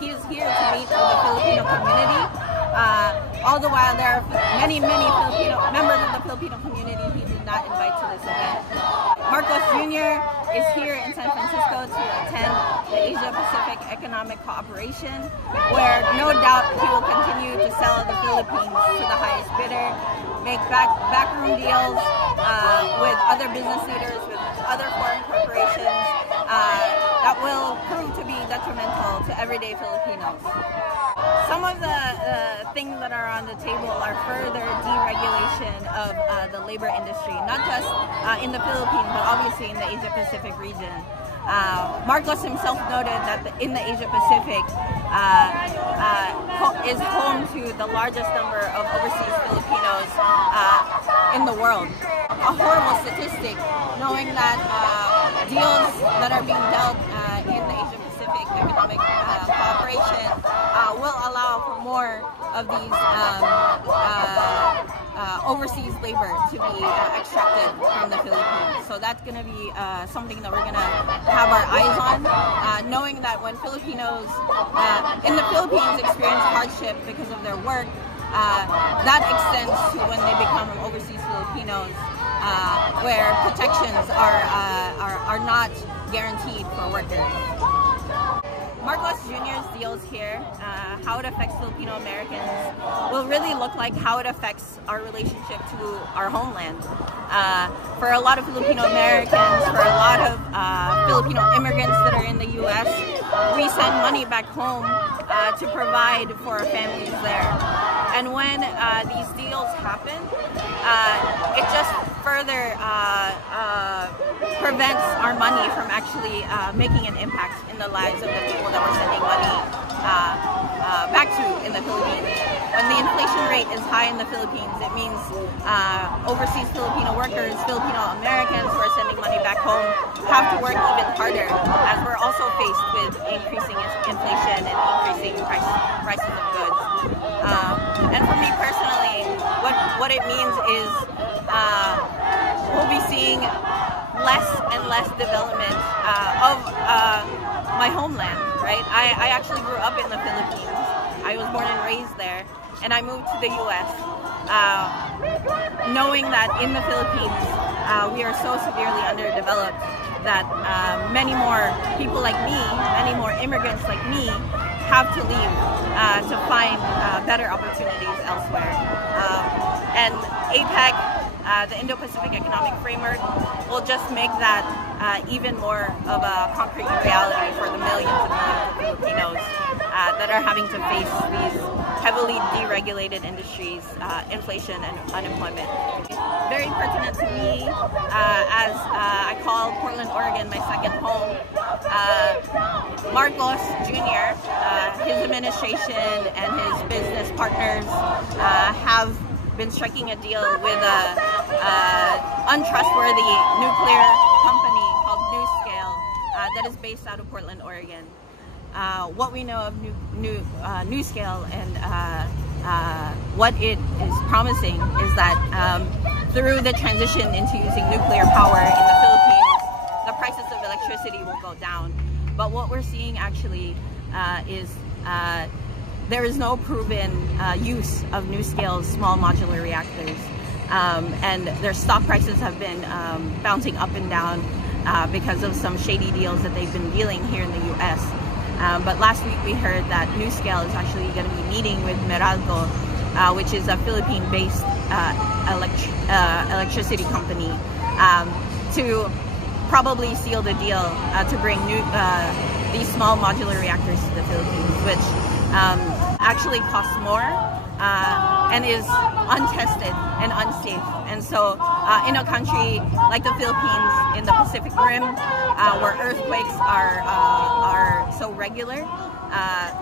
he is here to meet with the Filipino community. All the while, there are many Filipino members of the Filipino community he did not invite to this event. Marcos Jr. is here in San Francisco to attend the Asia-Pacific Economic Cooperation, where no doubt he will continue to sell the Philippines to the highest bidder, make backroom deals with other business leaders, with other foreign corporations that will prove to be detrimental to everyday Filipinos. Some of the things that are on the table are further deregulation of the labor industry, not just in the Philippines, but obviously in the Asia-Pacific region. Marcos himself noted that in the Asia-Pacific is home to the largest number of overseas Filipinos in the world. A horrible statistic, knowing that deals that are being dealt in the Asia-Pacific Economic Cooperation will allow for more of these overseas labor to be extracted from the Philippines. So that's going to be something that we're going to have our eyes on, knowing that when Filipinos in the Philippines experience hardship because of their work, that extends to when they become overseas Filipinos, where protections are not guaranteed for workers. Marcos Jr.'s deals here, how it affects Filipino Americans, will really look like how it affects our relationship to our homeland. For a lot of Filipino Americans, for a lot of Filipino immigrants that are in the U.S., we send money back home to provide for our families there. And when these deals happen, it just further prevents our money from actually making an impact in the lives of the people that we're sending money back to in the Philippines. When the inflation rate is high in the Philippines, it means overseas Filipino workers, Filipino Americans who are sending money back home have to work even harder, as we're also faced with increasing inflation and increasing prices of goods. And for me personally, what it means is we'll be seeing less and less development of my homeland, right? I actually grew up in the Philippines. I was born and raised there, and I moved to the U.S. Knowing that in the Philippines we are so severely underdeveloped that many more people like me, many more immigrants like me, have to leave to find better opportunities elsewhere. And APEC, the Indo-Pacific Economic Framework, will just make that even more of a concrete reality for the millions and millions of Filipinos that are having to face these heavily deregulated industries, inflation and unemployment. Very pertinent to me as I call Portland, Oregon my second home. Marcos Jr., his administration and his business partners have been striking a deal with an untrustworthy nuclear company called NuScale that is based out of Portland, Oregon. What we know of NuScale and what it is promising is that through the transition into using nuclear power in the Philippines, the prices of electricity will go down. But what we're seeing actually is there is no proven use of NuScale's small modular reactors, and their stock prices have been bouncing up and down because of some shady deals that they've been dealing here in the U.S. But last week we heard that NuScale is actually going to be meeting with Meralco, which is a Philippine-based electricity company, to probably seal the deal to bring these small modular reactors to the Philippines, which actually costs more and is untested and unsafe. And so in a country like the Philippines in the Pacific Rim, where earthquakes are so regular,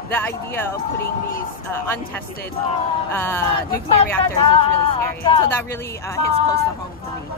the idea of putting these untested nuclear reactors is really scary. And so that really hits close to home for me.